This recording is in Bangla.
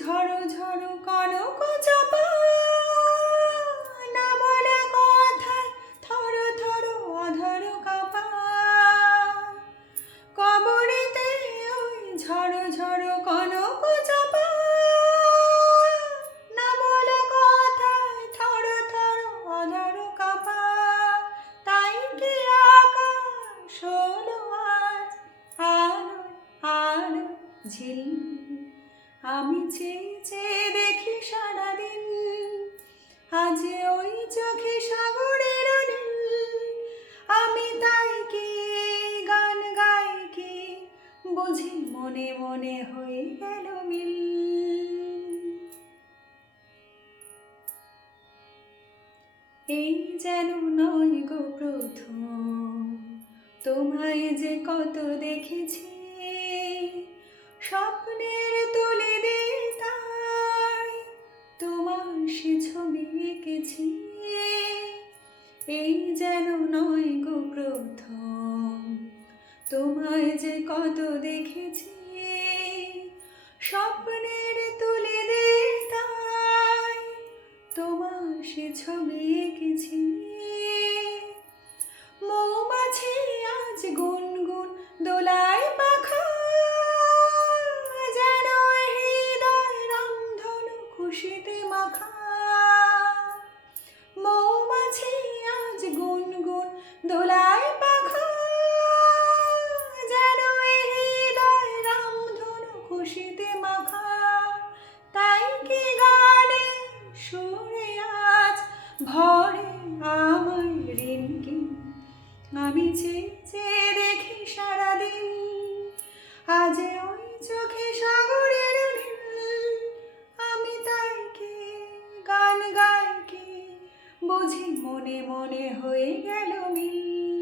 ঝড়ো ঝড়ো কনক চাপা, না বলা কথায় থর থর অধর কাপা। কবরেতে ওই ঝড়ো ঝড়ো কনক চাপা, না বলা কথায় থর থর অধর কাপা। তাই কি আকাশ হলো আজ আলো আলো ঝিলমিল। আমি চেয়ে চেয়ে দেখি সারাদিন, আজ ওই চোখে সাগরের নীল। আমি তাই কি গান গাই কি বুঝি মনে মনে হয়ে গেল মিল। এই যেন নয় গো প্রথম, তোমায় যে কত দেখেছি, স্বপ্নের তুলে দিয়ে তাই তোমার সে ছবি এঁকেছি। এই যেন নয় গো প্রথম, তোমায় যে কত দেখেছি, স্বপ্নের তুলে দিয়ে তাই তোমার সে ছবি এঁকেছি। মৌমাছি আজ গুনগুন দোলায় পাখা, যেন হৃদয় রামধনু খুশিতে মাখা। মৌমাছি আজ গুনগুন দোলায় পাখা, যেন হৃদয় রামধনু খুশিতে মাখা। তাই কি গানে সুরে আজ ভরে আমার ঋণকে, আমি চেয়ে চেয়ে দেখি সারাদিন, আজ ওই চোখে সাগরের নীল। আমি তাই কি গান গাই কি বুঝি মনে মনে হয়ে গেল মিল।